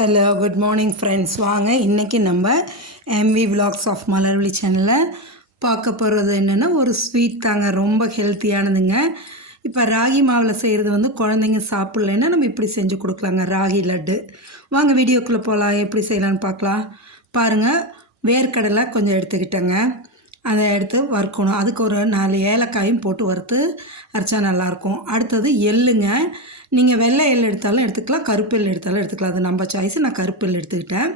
Hello good morning friends. வாங்க இன்றைக்கி நம்ம எம்வி விலாக்ஸ் ஆஃப் மலர்விழி சேனலில் பார்க்க போகிறது என்னென்னா ஒரு ஸ்வீட் தாங்க. ரொம்ப ஹெல்த்தியானதுங்க. இப்போ ராகி மாவில் செய்கிறது வந்து குழந்தைங்க சாப்பிட்லன்னா நம்ம இப்படி செஞ்சு கொடுக்கலாங்க, ராகி லட்டு. வாங்க வீடியோக்குள்ளே போகலாம், எப்படி செய்யலான்னு பார்க்கலாம். பாருங்கள், வேர்க்கடலை கொஞ்சம் எடுத்துக்கிட்டேங்க. அதை எடுத்து வறுக்கணும். அதுக்கு ஒரு 4 ஏலக்காயும் போட்டு வறுத்து அரைச்சா நல்லாயிருக்கும். அடுத்தது எள்ளுங்க. நீங்கள் வெள்ளை எள் எடுத்தாலும் எடுத்துக்கலாம், கருப்பு எள் எடுத்தாலும் எடுத்துக்கலாம். அது நம்ம சாய்ஸ். நான் கருப்பு எள் எடுத்துக்கிட்டேன்.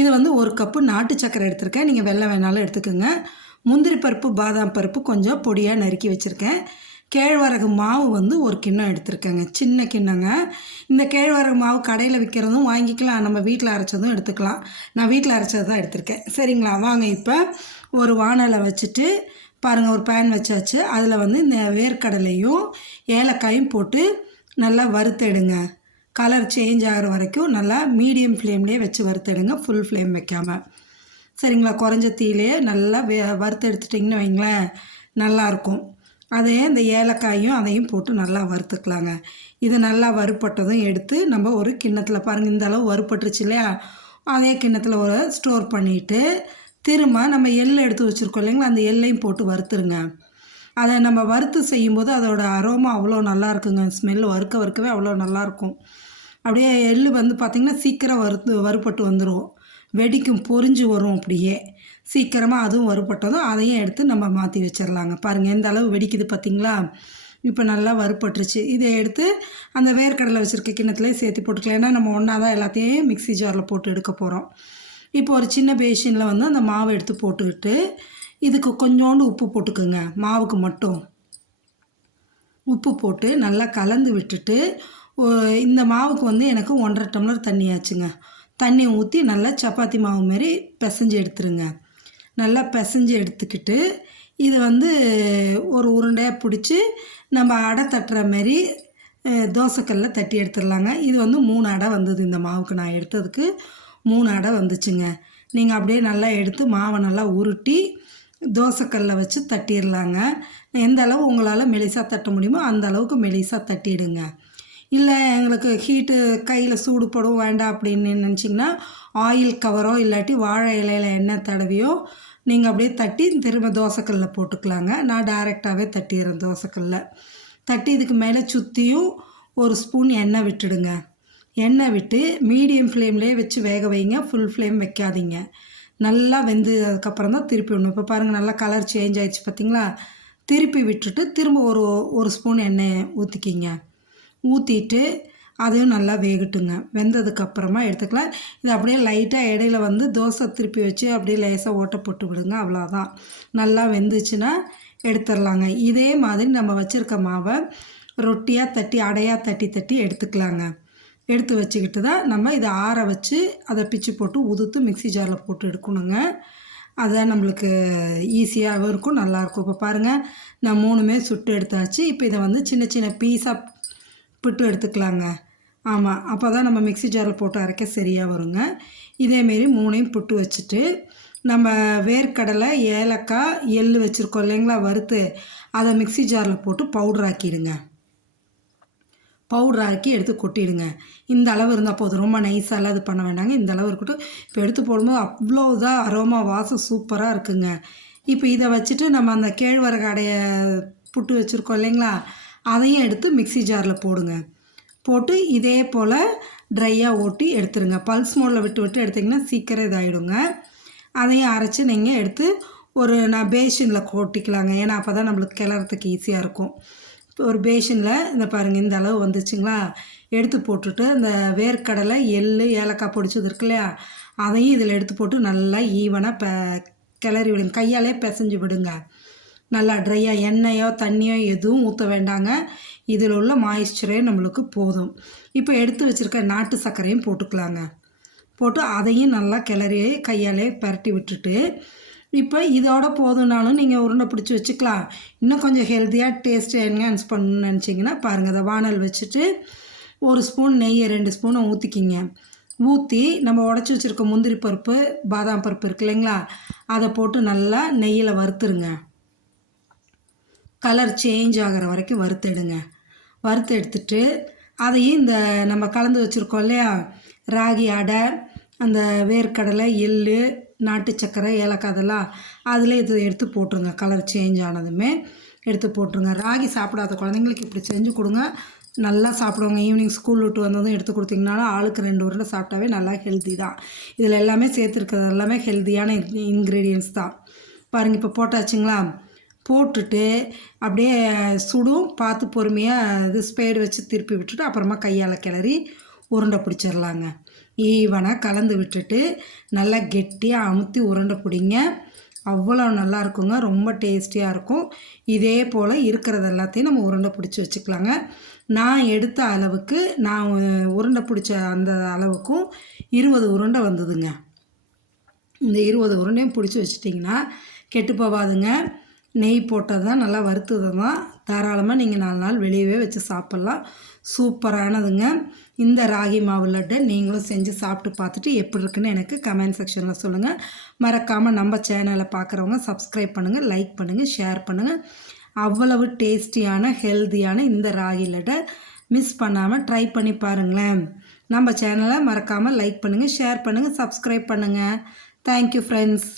இது வந்து 1 கப்பு நாட்டு சக்கரை எடுத்திருக்கேன். நீங்கள் வெள்ளை வேணாலும் எடுத்துக்கோங்க. முந்திரி பருப்பு, பாதாம் பருப்பு கொஞ்சம் பொடியாக நறுக்கி வச்சுருக்கேன். கேழ்வரகு மாவு வந்து 1 கிண்ணம் எடுத்திருக்கேங்க, சின்ன கிண்ணங்க. இந்த கேழ்வரகு மாவு கடையில் விற்கிறதும் வாங்கிக்கலாம், நம்ம வீட்டில் அரைச்சதும் எடுத்துக்கலாம். நான் வீட்டில் அரைச்சது தான் எடுத்திருக்கேன். சரிங்களா? வாங்க இப்போ ஒரு வானலை வச்சுட்டு பாருங்கள், ஒரு பேன் வச்சாச்சு. அதில் வந்து இந்த வேர்க்கடலையும் ஏலக்காயும் போட்டு நல்லா வறுத்தெடுங்க. கலர் சேஞ்ச் ஆகிற வரைக்கும் நல்லா மீடியம் ஃப்ளேம்லேயே வச்சு வறுத்தெடுங்க, ஃபுல் ஃப்ளேம் வைக்காமல். சரிங்களா? குறைஞ்ச தீயிலே நல்லா வறுத்து எடுத்துட்டிங்கன்னு வைங்களேன், நல்லாயிருக்கும். அதே இந்த ஏலக்காயும் அதையும் போட்டு நல்லா வறுத்துக்கலாங்க. இது நல்லா வறுப்பட்டதும் எடுத்து நம்ம ஒரு கிண்ணத்தில் பாருங்கள், இந்த அளவு வறுப்பட்டுருச்சு இல்லையா, அதே கிண்ணத்தில் ஒரு ஸ்டோர் பண்ணிவிட்டு திரும்ப நம்ம எள் எடுத்து வச்சுருக்கோம் இல்லைங்களா, அந்த எள்ளையும் போட்டு வறுத்துருங்க. அதை நம்ம வறுத்து செய்யும்போது அதோட அரோமா அவ்வளோ நல்லா இருக்குங்க. ஸ்மெல் வறுக்கவே அவ்வளோ நல்லாயிருக்கும். அப்படியே எள் வந்து பார்த்திங்கன்னா சீக்கிரம் வறுப்பட்டு வந்துடும், வெடிக்கும், பொரிஞ்சு வரும். அப்படியே சீக்கிரமாக அதுவும் வறுப்பட்டதும் அதையும் எடுத்து நம்ம மாற்றி வச்சிடலாங்க. பாருங்கள் எந்த அளவு வெடிக்குது பார்த்திங்களா. இப்போ நல்லா வறுப்பட்டுருச்சு. இதை எடுத்து அந்த வேர்க்கடலை வச்சுருக்க கிண்ணத்துலேயே சேர்த்து போட்டுக்கலாம். ஏன்னா நம்ம ஒன்றா தான் எல்லாத்தையும் மிக்ஸி ஜாரில் போட்டு எடுக்க போகிறோம். இப்போ ஒரு சின்ன பேஷனில் வந்து அந்த மாவை எடுத்து போட்டுக்கிட்டு இதுக்கு கொஞ்சோண்டு உப்பு போட்டுக்குங்க. மாவுக்கு மட்டும் உப்பு போட்டு நல்லா கலந்து விட்டுட்டு, இந்த மாவுக்கு வந்து எனக்கு 1.5 டம்ளர் தண்ணி ஆச்சுங்க. தண்ணி ஊற்றி நல்லா சப்பாத்தி மாவு மாரி பிசைஞ்சு எடுத்துருங்க. நல்லா பிசைஞ்சு எடுத்துக்கிட்டு இது வந்து ஒரு உருண்டையாக பிடிச்சி நம்ம அடை தட்டுற மாரி தோசைக்கல்லில் தட்டி எடுத்துடலாங்க. இது வந்து 3 அடை வந்தது. இந்த மாவுக்கு நான் எடுத்ததுக்கு 3 அடை வந்துச்சுங்க. நீங்கள் அப்படியே நல்லா எடுத்து மாவை நல்லா உருட்டி தோசைக்கல்ல வச்சு தட்டிடலாங்க. எந்த அளவு உங்களால் மெலிசாக தட்ட முடியுமோ அந்த அளவுக்கு மெலிசாக தட்டிடுங்க. இல்லை எங்களுக்கு ஹீட்டு கையில் சூடு படும் வேண்டாம் அப்படின்னு நினச்சிங்கன்னா ஆயில் கவரோ இல்லாட்டி வாழை இலையில் எண்ணெய் தடவியோ நீங்கள் அப்படியே தட்டி திரும்ப தோசைக்கல்ல போட்டுக்கலாங்க. நான் டைரெக்டாகவே தட்டிடுறேன் தோசைக்கல்ல. தட்டி இதுக்கு மேலே சுற்றியும் 1 ஸ்பூன் எண்ணெய் விட்டுடுங்க. எண்ணெய் விட்டு மீடியம் ஃப்ளேம்லேயே வச்சு வேக வைங்க, ஃபுல் ஃப்ளேம் வைக்காதீங்க. நல்லா வெந்து அதுக்கப்புறம் தான் திருப்பி விடணும். இப்போ பாருங்கள், நல்லா கலர் சேஞ்ச் ஆகிடுச்சு பார்த்திங்களா. திருப்பி விட்டுட்டு திரும்ப ஒரு ஸ்பூன் எண்ணெய் ஊற்றிக்கிங்க. ஊற்றிட்டு அதையும் நல்லா வேகட்டுங்க. வெந்ததுக்கப்புறமா எடுத்துக்கலாம். இது அப்படியே லைட்டாக இடையில வந்து தோசை திருப்பி வச்சு அப்படியே லேசாக ஓட்டை போட்டு விடுங்க, அவ்வளோதான். நல்லா வெந்துச்சுன்னா எடுத்துடலாங்க. இதே மாதிரி நம்ம வச்சுருக்க மாவை ரொட்டியாக தட்டி அடையாக தட்டி எடுத்துக்கலாங்க. எடுத்து வச்சுக்கிட்டு தான் நம்ம இதை ஆற வச்சு அதை பிச்சு போட்டு உதுத்து மிக்ஸி ஜாரில் போட்டு எடுக்கணுங்க. அதுதான் நம்மளுக்கு ஈஸியாகவும் இருக்கும், நல்லாயிருக்கும். இப்போ பாருங்கள், நான் 3மே சுட்டு எடுத்தாச்சு. இப்போ இதை வந்து சின்ன சின்ன பீஸாக புட்டு எடுத்துக்கலாங்க. ஆமாம், அப்போ தான் நம்ம மிக்ஸி ஜாரில் போட்டு அரைக்க சரியாக வருங்க. இதேமாரி 3ஐயும் புட்டு வச்சுட்டு நம்ம வேர்க்கடலை, ஏலக்காய், எள் வச்சுருக்கோம் இல்லைங்களா வறுத்து, அதை மிக்ஸி ஜாரில் போட்டு பவுடர் ஆக்கிடுங்க. பவுடர் ஆக்கி எடுத்து கொட்டிடுங்க. இந்த அளவு இருந்தால் போதும், ரொம்ப நைஸாலாம் இது பண்ண வேண்டாங்க. இந்த அளவு இருக்கட்டும். இப்போ எடுத்து போடும்போது அவ்வளோ இதாக அரோமா வாசம் சூப்பராக இருக்குங்க. இப்போ இதை வச்சுட்டு நம்ம அந்த கேழ்வரகு அடைய புட்டு வச்சுருக்கோம் இல்லைங்களா, அதையும் எடுத்து மிக்ஸி ஜாரில் போடுங்க. போட்டு இதே போல் ட்ரையாக ஓட்டி எடுத்துருங்க. பல்ஸ் மோடில் விட்டு எடுத்திங்கன்னா சீக்கிரம் இதாகிடுங்க. அதையும் அரைச்சி நீங்கள் எடுத்து நான் பேஷனில் கொட்டிக்கலாங்க. ஏன்னா அப்போ தான் நம்மளுக்கு கிளறதுக்கு ஈஸியாக இருக்கும். ஒரு பேஷனில் இந்த பாருங்கள், இந்த அளவு வந்துச்சுங்களா, எடுத்து போட்டுட்டு இந்த வேர்க்கடலை, எள், ஏலக்காய் பொடிச்சது இருக்கு இல்லையா, அதையும் இதில் எடுத்து போட்டு நல்லா ஈவனாக கிளறி விடுங்க. கையாலே பிசைஞ்சு விடுங்க. நல்லா ட்ரையாக எண்ணெயோ தண்ணியோ எதுவும் ஊற்ற வேண்டாங்க. இதில் உள்ள மாய்ஸ்சரே நம்மளுக்கு போதும். இப்போ எடுத்து வச்சுருக்க நாட்டு சர்க்கரையும் போட்டுக்கலாங்க. போட்டு அதையும் நல்லா கிளறி கையாலே பரட்டி விட்டுட்டு, இப்போ இதோட போதும்னாலும் நீங்கள் உருண்டை பிடிச்சி வச்சுக்கலாம். இன்னும் கொஞ்சம் ஹெல்த்தியாக டேஸ்ட்டு என்ஹான்ஸ் பண்ணணும்னு நினச்சிங்கன்னா பாருங்கள், அதை வானல் வச்சுட்டு 1 ஸ்பூன் நெய் 2 ஸ்பூனை ஊற்றிக்கிங்க. ஊற்றி நம்ம உடச்சி வச்சுருக்க முந்திரி பருப்பு, பாதாம் பருப்பு இருக்கு இல்லைங்களா, அதை போட்டு நல்லா நெய்யில் வறுத்துருங்க. கலர் சேஞ்ச் ஆகிற வரைக்கும் வறுத்து எடுத்துட்டு அதையும் இந்த நம்ம கலந்து வச்சுருக்கோம் இல்லையா ராகி அடை, அந்த வேர்க்கடலை, எள்ளு, நாட்டு சர்க்கரை, ஏலக்காய் அதெல்லாம் அதில் இது எடுத்து போட்டுருங்க. கலர் சேஞ்ச் ஆனதுமே எடுத்து போட்டுருங்க. ராகி சாப்பிடாத குழந்தைங்களுக்கு இப்படி செஞ்சு கொடுங்க, நல்லா சாப்பிடுவாங்க. ஈவினிங் ஸ்கூல் விட்டு வந்ததும் எடுத்து கொடுத்தீங்கனாலும் ஆளுக்கு 2 உருண்டை சாப்பிட்டாவே நல்லா ஹெல்த்தி தான். இதில் எல்லாமே சேர்த்துருக்கிறது எல்லாமே ஹெல்த்தியான இன்க்ரீடியன்ஸ் தான். பாருங்கள், இப்போ போட்டாச்சுங்களா? போட்டுட்டு அப்படியே சுடும் பார்த்து பொறுமையாக இது ஸ்பேடு வச்சு திருப்பி விட்டுட்டு அப்புறமா கையால் கிளறி உருண்டை பிடிச்சிடலாங்க. ஈவனாக கலந்து விட்டுட்டு நல்லா கெட்டியாக அமுத்தி உருண்டை பிடிங்க. அவ்வளோ நல்லா இருக்குங்க, ரொம்ப டேஸ்டியாக இருக்கும். இதே போல் இருக்கிறது எல்லாத்தையும் நம்ம உருண்டை பிடிச்சி வச்சுக்கலாங்க. நான் எடுத்த அளவுக்கு நான் உருண்டை பிடிச்ச அந்த அளவுக்கும் 20 உருண்டை வந்ததுங்க. இந்த 20 உருண்டையும் பிடிச்சி வச்சிட்டிங்கன்னா கெட்டு போகாதுங்க. நெய் போட்டது தான், நல்லா வறுத்தது தான். தாராளமாக நீங்கள் 4 நாள் வெளியவே வச்சு சாப்பிட்லாம். சூப்பரானதுங்க. இந்த ராகி மாவு லட்டை நீங்களும் செஞ்சு சாப்பிட்டு பார்த்துட்டு எப்படி இருக்குன்னு எனக்கு கமெண்ட் செக்ஷனில் சொல்லுங்கள். மறக்காமல் நம்ம சேனலை பார்க்குறவங்க சப்ஸ்கிரைப் பண்ணுங்கள், லைக் பண்ணுங்கள், ஷேர் பண்ணுங்கள். அவ்வளவு டேஸ்டியான ஹெல்த்தியான இந்த ராகி லட்டை மிஸ் பண்ணாமல் ட்ரை பண்ணி பாருங்களேன். நம்ம சேனலை மறக்காமல் லைக் பண்ணுங்கள், ஷேர் பண்ணுங்கள், சப்ஸ்கிரைப் பண்ணுங்கள். Thank you friends.